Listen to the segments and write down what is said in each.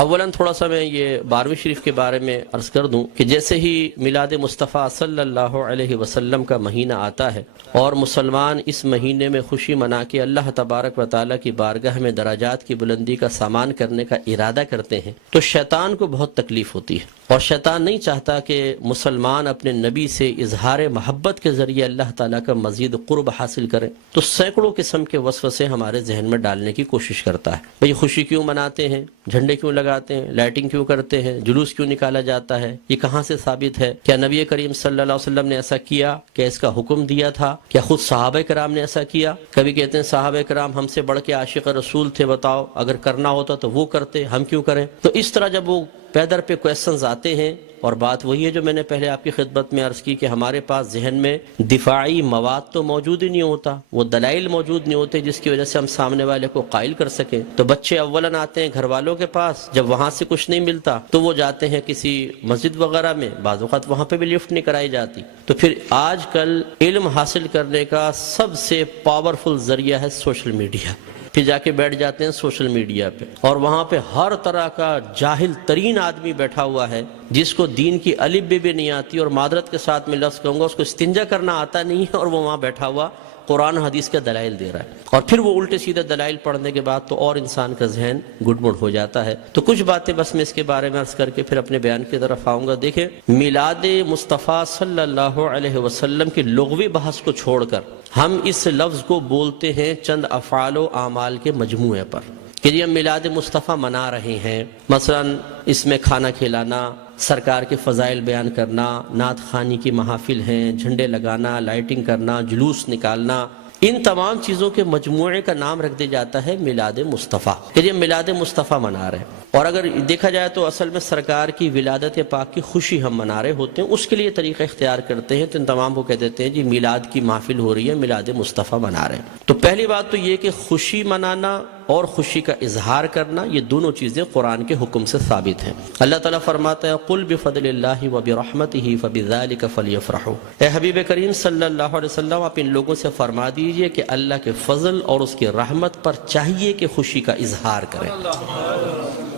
اولاً تھوڑا سا میں یہ 12ویں شریف کے بارے میں عرض کر دوں کہ جیسے ہی میلاد مصطفیٰ صلی اللہ علیہ وسلم کا مہینہ آتا ہے اور مسلمان اس مہینے میں خوشی منا کے اللہ تبارک و تعالیٰ کی بارگاہ میں درجات کی بلندی کا سامان کرنے کا ارادہ کرتے ہیں تو شیطان کو بہت تکلیف ہوتی ہے، اور شیطان نہیں چاہتا کہ مسلمان اپنے نبی سے اظہار محبت کے ذریعے اللہ تعالیٰ کا مزید قرب حاصل کریں، تو سینکڑوں قسم کے وسوسے ہمارے ذہن میں ڈالنے کی کوشش کرتا ہے۔ بھئی خوشی کیوں مناتے ہیں، جھنڈے کیوں لگاتے ہیں، لائٹنگ کیوں کرتے ہیں، جلوس کیوں نکالا جاتا ہے، یہ کہاں سے ثابت ہے؟ کیا نبی کریم صلی اللہ علیہ وسلم نے ایسا کیا؟ کیا اس کا حکم دیا تھا؟ کیا خود صحابہ کرام نے ایسا کیا؟ کبھی کہتے ہیں صحابہ کرام ہم سے بڑھ کے عاشق رسول تھے، بتاؤ اگر کرنا ہوتا تو وہ کرتے، ہم کیوں کریں؟ تو اس طرح جب وہ پیدر پہ کویسچنز آتے ہیں، اور بات وہی ہے جو میں نے پہلے آپ کی خدمت میں عرض کی کہ ہمارے پاس ذہن میں دفاعی مواد تو موجود ہی نہیں ہوتا، وہ دلائل موجود نہیں ہوتے جس کی وجہ سے ہم سامنے والے کو قائل کر سکیں۔ تو بچے اولاً آتے ہیں گھر والوں کے پاس، جب وہاں سے کچھ نہیں ملتا تو وہ جاتے ہیں کسی مسجد وغیرہ میں، بعض اوقات وہاں پہ بھی لفٹ نہیں کرائی جاتی۔ تو پھر آج کل علم حاصل کرنے کا سب سے پاورفل ذریعہ ہے سوشل میڈیا، پھر جا کے بیٹھ جاتے ہیں سوشل میڈیا پہ، اور وہاں پہ ہر طرح کا جاہل ترین آدمی بیٹھا ہوا ہے جس کو دین کی الف بے بھی نہیں آتی، اور معذرت کے ساتھ میں لفظ کہوں گا اس کو استنجا کرنا آتا نہیں ہے، اور وہ وہاں بیٹھا ہوا قرآن حدیث کے دلائل دے رہا ہے، اور پھر وہ الٹے سیدھے دلائل پڑھنے کے بعد تو اور انسان کا ذہن گڑبڑ ہو جاتا ہے۔ تو کچھ باتیں بس میں اس کے بارے میں عرض کر کے پھر اپنے بیان کی طرف آؤں گا۔ دیکھیں، میلاد مصطفیٰ صلی اللہ علیہ وسلم کی لغوی بحث کو چھوڑ کر ہم اس لفظ کو بولتے ہیں چند افعال و اعمال کے مجموعے پر کہ یہ میلاد مصطفیٰ منا رہے ہیں۔ مثلا اس میں کھانا کھلانا، سرکار کے فضائل بیان کرنا، نعت خوانی کی محافل ہیں، جھنڈے لگانا، لائٹنگ کرنا، جلوس نکالنا، ان تمام چیزوں کے مجموعے کا نام رکھ دیا جاتا ہے میلاد مصطفیٰ کہ یہ میلاد مصطفیٰ منا رہے ہیں۔ اور اگر دیکھا جائے تو اصل میں سرکار کی ولادت پاک کی خوشی ہم منا رہے ہوتے ہیں، اس کے لیے طریقہ اختیار کرتے ہیں، تو ان تمام کو کہہ دیتے ہیں جی میلاد کی محفل ہو رہی ہے، میلاد مصطفیٰ منا رہے ہیں۔ تو پہلی بات تو یہ کہ خوشی منانا اور خوشی کا اظہار کرنا، یہ دونوں چیزیں قرآن کے حکم سے ثابت ہیں۔ اللہ تعالیٰ فرماتا ہے قل بفضل اللہ وبرحمتہ فبذلک فلیفرحوا، اے حبیب کریم صلی اللہ علیہ وسلم آپ ان لوگوں سے فرما دیجئے کہ اللہ کے فضل اور اس کی رحمت پر چاہیے کہ خوشی کا اظہار کریں۔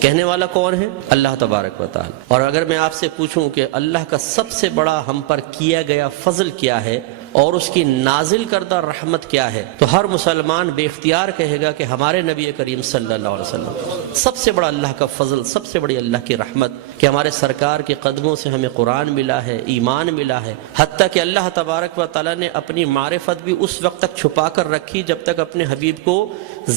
کہنے والا کون ہے؟ اللہ تبارک و تعالی۔ اور اگر میں آپ سے پوچھوں کہ اللہ کا سب سے بڑا ہم پر کیا گیا فضل کیا ہے اور اس کی نازل کردہ رحمت کیا ہے، تو ہر مسلمان بے اختیار کہے گا کہ ہمارے نبی کریم صلی اللہ علیہ وسلم سب سے بڑا اللہ کا فضل، سب سے بڑی اللہ کی رحمت کہ ہمارے سرکار کے قدموں سے ہمیں قرآن ملا ہے، ایمان ملا ہے، حتیٰ کہ اللہ تبارک و تعالیٰ نے اپنی معرفت بھی اس وقت تک چھپا کر رکھی جب تک اپنے حبیب کو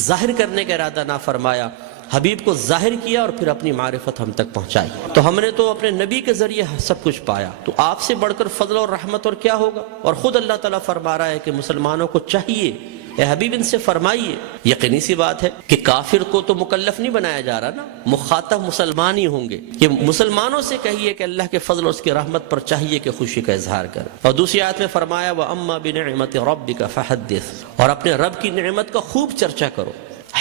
ظاہر کرنے کا ارادہ نہ فرمایا۔ حبیب کو ظاہر کیا اور پھر اپنی معرفت ہم تک پہنچائی، تو ہم نے تو اپنے نبی کے ذریعے سب کچھ پایا، تو آپ سے بڑھ کر فضل اور رحمت اور کیا ہوگا؟ اور خود اللہ تعالیٰ فرما رہا ہے کہ مسلمانوں کو چاہیے، اے حبیب ان سے فرمائیے۔ یقینی سی بات ہے کہ کافر کو تو مکلف نہیں بنایا جا رہا نا، مخاطب مسلمان ہی ہوں گے، کہ مسلمانوں سے کہیے کہ اللہ کے فضل اور اس کی رحمت پر چاہیے کہ خوشی کا اظہار کرے۔ اور دوسری آیت میں فرمایا وَأَمَّا بِنِعْمَةِ رَبِّكَ فَحَدِّثْ، اور اپنے رب کی نعمت کا خوب چرچا کرو۔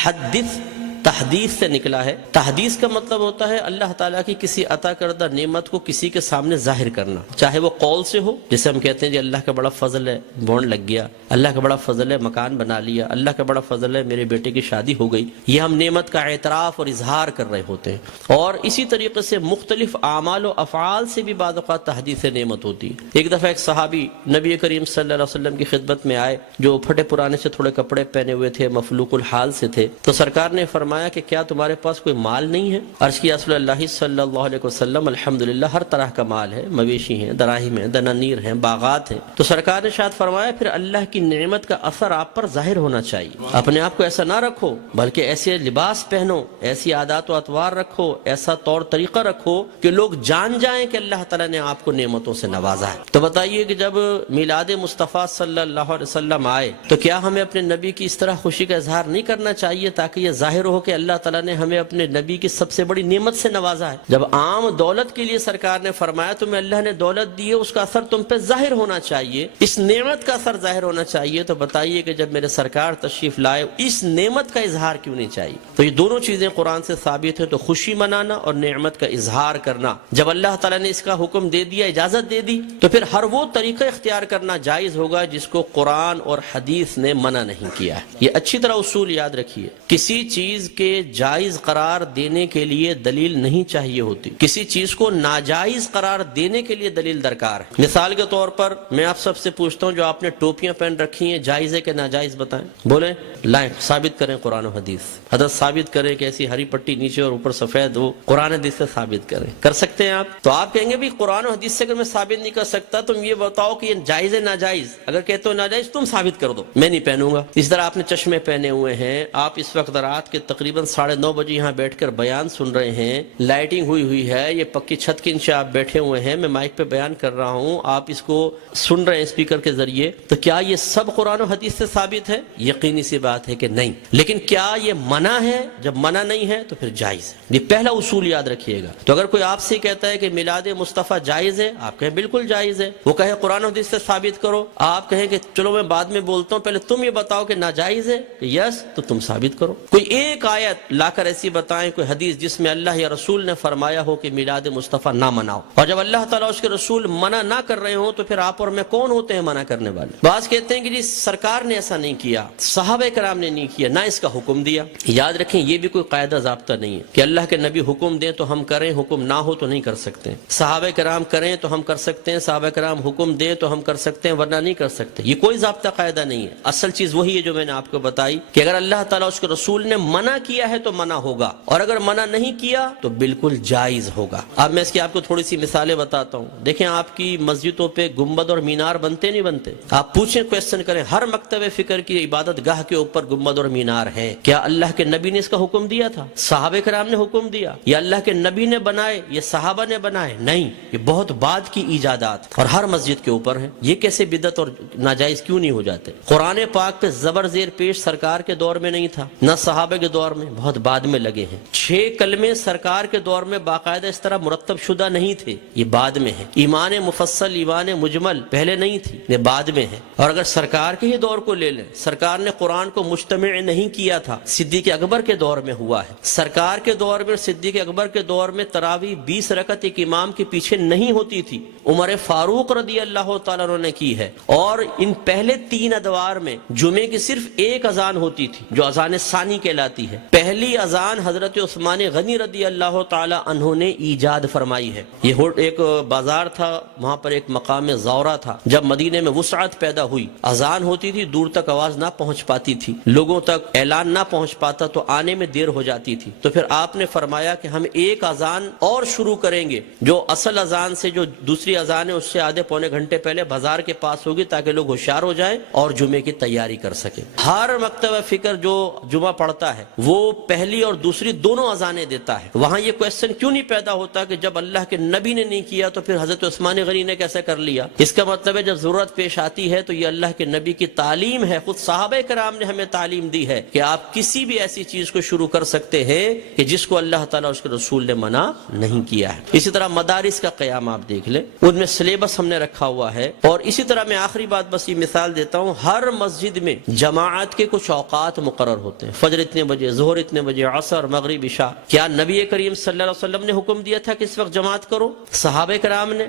حدث تحدیث سے نکلا ہے۔ تحدیث کا مطلب ہوتا ہے اللہ تعالیٰ کی کسی عطا کردہ نعمت کو کسی کے سامنے ظاہر کرنا، چاہے وہ قول سے ہو، جیسے ہم کہتے ہیں جی اللہ کا بڑا فضل ہے بونڈ لگ گیا، اللہ کا بڑا فضل ہے مکان بنا لیا، اللہ کا بڑا فضل ہے میرے بیٹے کی شادی ہو گئی، یہ ہم نعمت کا اعتراف اور اظہار کر رہے ہوتے ہیں۔ اور اسی طریقے سے مختلف اعمال و افعال سے بھی بعض اوقات تحدیث نعمت ہوتی ہے۔ ایک دفعہ ایک صحابی نبی کریم صلی اللہ علیہ وسلم کی خدمت میں آئے جو پھٹے پرانے سے تھوڑے کپڑے پہنے ہوئے تھے، مفلوق الحال سے تھے، تو سرکار نے فرمایا کہ کیا تمہارے پاس کوئی مال نہیں ہے؟ عرض کیا رسول اللہ صلی اللہ علیہ وسلم الحمدللہ ہر طرح کا مال ہے، مویشی ہیں، دراہم ہیں، دنانیر ہیں، باغات ہیں۔ تو سرکار نے شاید فرمایا پھر اللہ کی نعمت کا اثر آپ پر ظاہر ہونا چاہیے، اپنے آپ کو ایسا نہ رکھو بلکہ ایسے لباس پہنو، ایسی عادات و اطوار رکھو، ایسا طور طریقہ رکھو کہ لوگ جان جائیں کہ اللہ تعالیٰ نے آپ کو نعمتوں سے نوازا ہے۔ تو بتائیے کہ جب میلاد مصطفیٰ صلی اللہ علیہ وسلم آئے تو کیا ہمیں اپنے نبی کی اس طرح خوشی کا اظہار نہیں کرنا چاہیے تاکہ یہ ظاہر ہو کہ اللہ تعالیٰ نے ہمیں اپنے نبی کی سب سے بڑی نعمت سے نوازا ہے؟ جب عام دولت کے لیے سرکار نے فرمایا تمہیں اللہ نے دولت دی ہے، اس کا اثر تم پہ ظاہر ہونا چاہیے، اس نعمت کا اثر ظاہر ہونا چاہیے، تو بتائیے کہ جب میرے سرکار تشریف لائے اس نعمت کا اظہار کیوں نہیں چاہیے؟ تو یہ دونوں چیزیں قرآن سے ثابت ہیں، تو خوشی منانا اور نعمت کا اظہار کرنا، جب اللہ تعالیٰ نے اس کا حکم دے دیا، اجازت دے دی، تو پھر ہر وہ طریقہ اختیار کرنا جائز ہوگا جس کو قرآن اور حدیث نے منع نہیں کیا ہے۔ یہ اچھی طرح اصول یاد رکھیے، کسی چیز چیز کے جائز قرار دینے کے لیے دلیل نہیں چاہیے ہوتی، کسی چیز کو ناجائز قرار دینے کے لیے دلیل درکار ہے۔ مثال کے طور پر میں آپ سب سے پوچھتا ہوں، جو آپ نے ٹوپیاں پہن رکھی ہیں جائز ہے کہ ناجائز بتائیں؟ بولیں، لائیں، ثابت کریں قرآن و حدیث، حضرت ثابت کریں کہ ایسی ہری پٹی نیچے اور اوپر سفید ہو، قرآن حدیث سے ثابت کریں۔ کر سکتے ہیں آپ؟ تو آپ کہیں گے بھی قرآن و حدیث سے اگر میں ثابت نہیں کر سکتا تم یہ بتاؤ کہ یہ جائز ہے ناجائز؟ اگر کہتے ہو ناجائز تم ثابت کر دو، میں نہیں پہنوں گا۔ اس طرح آپ نے چشمے پہنے ہوئے ہیں، آپ اس وقت رات کے تقریباً 9:30 بجے یہاں بیٹھ کر بیان سن رہے ہیں، لائٹنگ ہوئی ہے، یہ پکی چھت کے نیچے آپ بیٹھے ہوئے ہیں، میں مائک پہ بیان کر رہا ہوں، آپ اس کو سن رہے ہیں اسپیکر کے ذریعے، تو کیا یہ سب قرآن و حدیث سے ثابت ہے؟ یقینی سی بات ہے کہ نہیں۔ لیکن کیا یہ منع ہے؟ جب منع نہیں ہے تو پھر جائز ہے، یہ پہلا اصول یاد رکھیے گا۔ تو اگر کوئی آپ سے کہتا ہے کہ میلاد مصطفیٰ جائز ہے، آپ کہیں بالکل جائز ہے، وہ کہے قرآن و حدیث سے ثابت کرو، آپ کہیں کہ چلو میں بعد میں بولتا ہوں، پہلے تم یہ بتاؤ کہ ناجائز ہے کہ یس، تو تم ثابت کرو۔ کوئی ایک آیت لا کر ایسی بتائیں، کوئی حدیث جس میں اللہ یا رسول نے فرمایا ہو کہ میلاد مصطفیٰ نہ مناؤ، اور جب اللہ تعالیٰ اس کے رسول منع نہ کر رہے ہوں تو پھر آپ اور میں کون ہوتے ہیں منع کرنے والے؟ بعض کہتے ہیں کہ جی سرکار نے ایسا نہیں کیا، صحابہ کرام نے نہیں کیا، نہ اس کا حکم دیا۔ یاد رکھیں یہ بھی کوئی قاعدہ ضابطہ نہیں ہے کہ اللہ کے نبی حکم دیں تو ہم کریں، حکم نہ ہو تو نہیں کر سکتے۔ صحابہ کرام کریں تو ہم کر سکتے ہیں، صحابہ کرام حکم دیں تو ہم کر سکتے ہیں، ورنہ نہیں کر سکتے۔ یہ کوئی ضابطہ قاعدہ نہیں ہے۔ اصل چیز وہی ہے جو میں نے آپ کو بتائی کہ اگر اللہ تعالیٰ اس کے رسول نے منع کیا ہے تو منع ہوگا، اور اگر منع نہیں کیا تو بالکل جائز ہوگا۔ اب میں اس کی آپ کو تھوڑی سی مثالیں بتاتا ہوں۔ دیکھیں آپ کی مسجدوں پہ گنبد اور مینار بنتے نہیں بنتے؟ آپ پوچھیں، کویسچن کریں، ہر مکتب فکر کی عبادت گاہ کے اوپر گنبد اور مینار ہے، کیا اللہ کے نبی نے اس کا حکم دیا تھا؟ صحابہ کرام نے حکم دیا؟ یا اللہ کے نبی نے بنائے یا صحابہ نے بنائے؟ نہیں، یہ بہت بعد کی ایجادات اور ہر مسجد کے اوپر ہیں۔ یہ کیسے بدعت اور ناجائز کیوں نہیں ہو جاتے؟ قرآن پاک پہ زبر زیر پیش سرکار کے دور میں نہیں تھا، نہ صحابہ کے دور میں، بہت بعد میں لگے ہیں۔ 6 کلمے سرکار کے دور میں باقاعدہ اس طرح مرتب شدہ نہیں تھے، یہ بعد میں ہے۔ ایمان مفصل، ایمان مجمل پہلے نہیں تھی، یہ بعد میں ہے۔ اور اگر سرکار کے ہی دور کو لے لیں، سرکار نے قرآن کو مجتمع نہیں کیا تھا، صدیق اکبر کے دور میں ہوا ہے۔ سرکار کے دور میں، صدیق اکبر کے دور میں تراویح 20 رکعت ایک امام کے پیچھے نہیں ہوتی تھی، عمر فاروق رضی اللہ تعالیٰ عنہ نے کی ہے۔ اور ان پہلے 3 ادوار میں جمعے کی صرف ایک اذان ہوتی تھی جو اذان ثانی کہلاتی ہے۔ پہلی اذان حضرت عثمان غنی رضی اللہ تعالیٰ عنہ نے ایجاد فرمائی ہے۔ یہ ایک بازار تھا، وہاں پر ایک مقام زورہ تھا، جب مدینے میں وسعت پیدا ہوئی، اذان ہوتی تھی، دور تک آواز نہ پہنچ پاتی تھی، لوگوں تک اعلان نہ پہنچ پاتا تو آنے میں دیر ہو جاتی تھی، تو پھر آپ نے فرمایا کہ ہم ایک اذان اور شروع کریں گے جو اصل اذان سے، جو دوسری اذان ہے اس سے آدھے پونے گھنٹے پہلے بازار کے پاس ہوگی، تاکہ لوگ ہوشیار ہو جائیں اور جمعے کی تیاری کر سکیں۔ ہر مکتبہ فکر جو جمعہ پڑھتا ہے وہ پہلی اور دوسری دونوں اذانیں دیتا ہے۔ وہاں یہ کویسچن کیوں نہیں پیدا ہوتا کہ جب اللہ کے نبی نے نہیں کیا تو پھر حضرت عثمان غنی نے کیسے کر لیا؟ اس کا مطلب ہے جب ضرورت پیش آتی ہے تو یہ اللہ کے نبی کی تعلیم ہے، خود صحابہ کرام نے ہمیں تعلیم دی ہے کہ آپ کسی بھی ایسی چیز کو شروع کر سکتے ہیں کہ جس کو اللہ تعالیٰ اس کے رسول نے منع نہیں کیا ہے۔ اسی طرح مدارس کا قیام آپ دیکھ لیں، ان میں سلیبس ہم نے رکھا ہوا ہے۔ اور اسی طرح میں آخری بات بس یہ مثال دیتا ہوں، ہر مسجد میں جماعت کے کچھ اوقات مقرر ہوتے ہیں، فجر اتنے بجے، ظہر اتنے بجے، عصر، مغرب، عشاء۔ کیا نبی کریم صلی اللہ علیہ وسلم نے حکم دیا تھا کہ اس وقت جماعت کرو؟ صحابہ کرام نے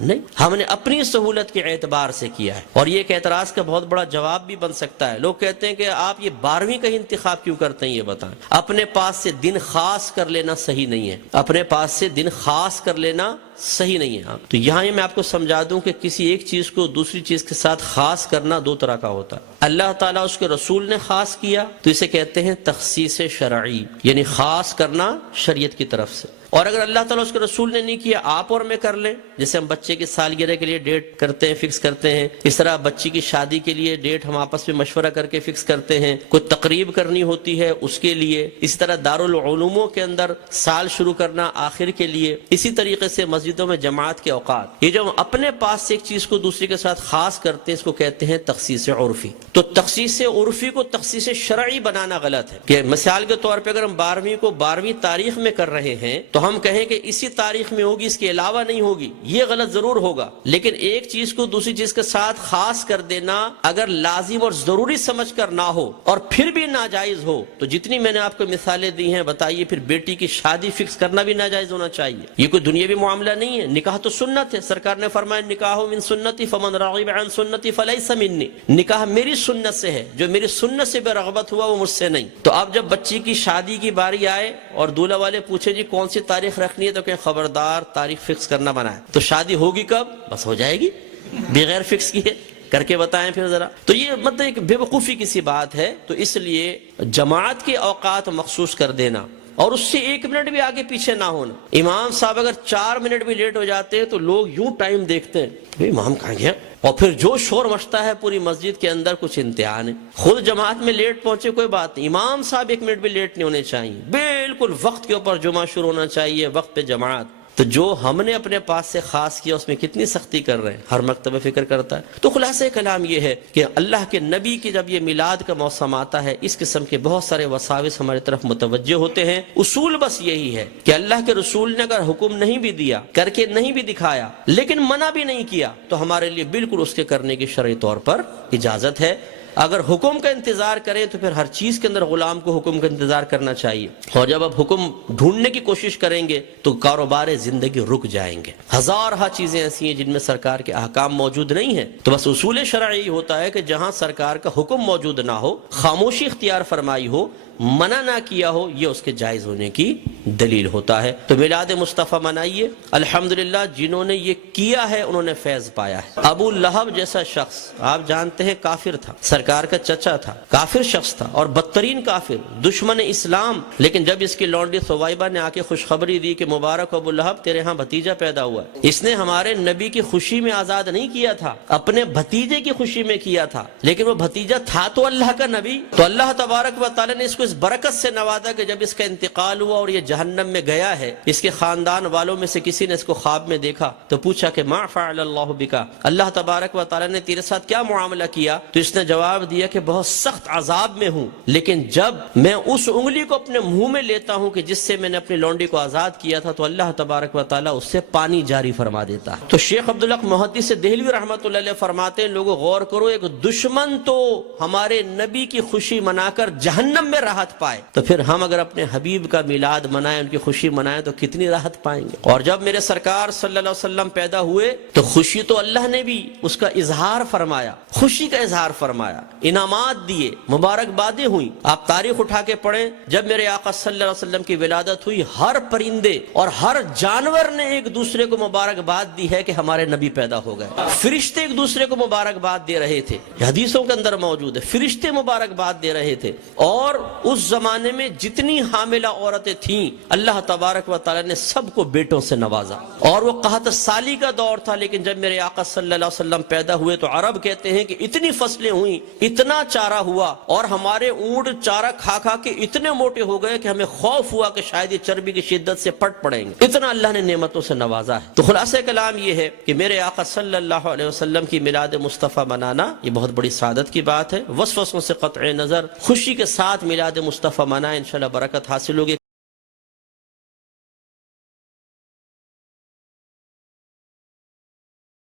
نہیں، ہم نے اپنی سہولت کے اعتبار سے کیا ہے۔ اور یہ ایک اعتراض کا بہت بڑا جواب بھی بن سکتا ہے۔ لوگ کہتے ہیں کہ آپ یہ 12ویں کا انتخاب کیوں کرتے ہیں؟ یہ بتائیں۔ اپنے پاس سے دن خاص کر لینا صحیح نہیں ہے، اپنے پاس سے دن خاص کر لینا صحیح نہیں ہے۔ تو یہاں میں آپ کو سمجھا دوں کہ کسی ایک چیز کو دوسری چیز کے ساتھ خاص کرنا 2 طرح کا ہوتا ہے۔ اللہ تعالیٰ اس کے رسول نے خاص کیا تو اسے کہتے ہیں تخصیص شرعی، یعنی خاص کرنا شریعت کی طرف سے۔ اور اگر اللہ تعالیٰ اس کے رسول نے نہیں کیا، آپ اور میں کر لیں، جیسے ہم بچے کی سالگرہ کے لیے ڈیٹ کرتے ہیں، فکس کرتے ہیں، اس طرح بچی کی شادی کے لیے ڈیٹ ہم آپس میں مشورہ کر کے فکس کرتے ہیں، کوئی تقریب کرنی ہوتی ہے اس کے لیے، اسی طرح دارالعلوموں کے اندر سال شروع کرنا آخر کے لیے، اسی طریقے سے مسجدوں میں جماعت کے اوقات۔ یہ جو ہم اپنے پاس سے ایک چیز کو دوسری کے ساتھ خاص کرتے ہیں، اس کو کہتے ہیں تخصیص عرفی۔ تو تخصیص عرفی کو تخصیص شرعی بنانا غلط ہے کہ مثال کے طور پہ اگر ہم 12ویں کو 12ویں تاریخ میں کر رہے ہیں تو ہم کہیں کہ اسی تاریخ میں ہوگی، اس کے علاوہ نہیں ہوگی، یہ غلط ضرور ہوگا۔ لیکن ایک چیز کو دوسری چیز کے ساتھ خاص کر دینا اگر لازم اور ضروری سمجھ کر نہ ہو اور پھر بھی ناجائز ہو تو جتنی میں نے آپ کو مثالیں دی ہیں، بتائیے پھر بیٹی کی شادی فکس کرنا بھی ناجائز ہونا چاہیے؟ یہ کوئی دنیاوی معاملہ نہیں ہے, نکاح تو سنت ہے. سرکار نے فرمایا نکاح من سنتی فمن راغب عن سنتی فلیس منی, نکاح میری سنت سے ہے, جو میری سنت سے بے رغبت ہوا وہ مجھ سے نہیں. تو اب جب بچی کی شادی کی باری آئے اور دولہا والے پوچھے جی کون سی تاریخ رکھنی ہے, تو کہ خبردار تاریخ فکس کرنا منع ہے. تو شادی ہوگی کب؟ بس ہو جائے گی بغیر فکس کیے, کر کے بتائیں پھر ذرا. تو یہ مطلب ایک بے وقوفی کی سی بات ہے. تو اس لیے جماعت کے اوقات مخصوص کر دینا اور اس سے 1 منٹ بھی آگے پیچھے نہ ہونا. امام صاحب اگر 4 منٹ بھی لیٹ ہو جاتے ہیں تو لوگ یوں ٹائم دیکھتے ہیں, امام کہاں گیا, اور پھر جو شور مچتا ہے پوری مسجد کے اندر, کچھ امتحان ہے. خود جماعت میں لیٹ پہنچے کوئی بات نہیں, امام صاحب 1 منٹ بھی لیٹ نہیں ہونے چاہیے, بالکل وقت کے اوپر جمعہ شروع ہونا چاہیے, وقت پہ جماعت. تو جو ہم نے اپنے پاس سے خاص کیا اس میں کتنی سختی کر رہے ہیں, ہر مکتبہ فکر کرتا ہے. تو خلاصہ کلام یہ ہے کہ اللہ کے نبی کے جب یہ میلاد کا موسم آتا ہے, اس قسم کے بہت سارے وساوس ہماری طرف متوجہ ہوتے ہیں. اصول بس یہی ہے کہ اللہ کے رسول نے اگر حکم نہیں بھی دیا, کر کے نہیں بھی دکھایا, لیکن منع بھی نہیں کیا, تو ہمارے لیے بالکل اس کے کرنے کی شرعی طور پر اجازت ہے. اگر حکم کا انتظار کریں تو پھر ہر چیز کے اندر غلام کو حکم کا انتظار کرنا چاہیے, اور جب آپ حکم ڈھونڈنے کی کوشش کریں گے تو کاروبار زندگی رک جائیں گے. ہزارہ چیزیں ایسی ہیں جن میں سرکار کے احکام موجود نہیں ہیں. تو بس اصول شرعی ہوتا ہے کہ جہاں سرکار کا حکم موجود نہ ہو, خاموشی اختیار فرمائی ہو, منع نہ کیا ہو, یہ اس کے جائز ہونے کی دلیل ہوتا ہے. تو میلاد مصطفیٰ منائیے. الحمدللہ جنہوں نے یہ کیا ہے انہوں نے فیض پایا ہے. ابو لہب جیسا شخص آپ جانتے ہیں کافر تھا, سرکار کا چچا تھا, کافر شخص تھا اور بدترین کافر, دشمن اسلام. لیکن جب اس کی لونڈی ثویبہ نے آ کے خوشخبری دی کہ مبارک ابو لہب تیرے ہاں بھتیجا پیدا ہوا ہے, اس نے ہمارے نبی کی خوشی میں آزاد نہیں کیا تھا, اپنے بھتیجے کی خوشی میں کیا تھا, لیکن وہ بھتیجا تھا تو اللہ کا نبی. تو اللہ تبارک و تعالی نے اس کو اس برکت سے نوازا کہ جب اس کا انتقال ہوا اور یہ جہنم میں گیا ہے, اس کے خاندان والوں میں سے کسی نے اس کو خواب میں دیکھا تو پوچھا کہ ما فعل اللہ بکا, اللہ تبارک و تعالی نے تیرے ساتھ کیا معاملہ کیا؟ تو اس نے جواب دیا کہ بہت سخت عذاب میں ہوں, لیکن جب میں اس انگلی کو اپنے منہ میں لیتا ہوں کہ جس سے میں نے اپنی لونڈی کو آزاد کیا تھا, تو اللہ تبارک و تعالی اس سے پانی جاری فرما دیتا ہے. تو شیخ عبدالحق محدث دہلوی رحمۃ اللہ علیہ فرماتے ہیں لوگوں غور کرو, ایک دشمن تو ہمارے نبی کی خوشی منا کر جہنم میں راحت پائے, تو پھر ہم اگر اپنے حبیب کا میلاد منائیں, ان کی خوشی منائیں, تو کتنی راحت پائیں گے. اور جب میرے سرکار صلی اللہ علیہ وسلم پیدا ہوئے تو خوشی تو اللہ نے بھی اس کا اظہار فرمایا, خوشی کا اظہار فرمایا, انعامات دیے, مبارکبادیں ہوئیں. آپ تاریخ اٹھا کے پڑھیں, جب میرے آقا صلی اللہ علیہ وسلم کی ولادت ہوئی, ہر پرندے اور ہر جانور نے ایک دوسرے کو مبارکباد دی ہے کہ ہمارے نبی پیدا ہو گئے. فرشتے ایک دوسرے کو مبارکباد دے رہے تھے, حدیثوں کے اندر موجود ہے, فرشتے مبارکباد دے رہے تھے. اور اس زمانے میں جتنی حاملہ عورتیں تھیں اللہ تبارک و تعالی نے سب کو بیٹوں سے نوازا. اور وہ قحط سالی کا دور تھا, لیکن جب میرے آقا صلی اللہ علیہ وسلم پیدا ہوئے تو عرب کہتے ہیں کہ اتنی فصلیں ہوئیں, اتنا چارہ ہوا, اور ہمارے اونٹ چارہ کھا کھا کے اتنے موٹے ہو گئے کہ ہمیں خوف ہوا کہ شاید یہ چربی کی شدت سے پٹ پڑیں گے, اتنا اللہ نے نعمتوں سے نوازا ہے. تو خلاصہ کلام یہ ہے کہ میرے آقا صلی اللہ علیہ وسلم کی میلاد مصطفیٰ منانا یہ بہت بڑی سعادت کی بات ہے. وسوسوں سے قطع نظر خوشی کے ساتھ میلاد مصطفیٰ منائیں, انشاءاللہ برکت حاصل ہوگی.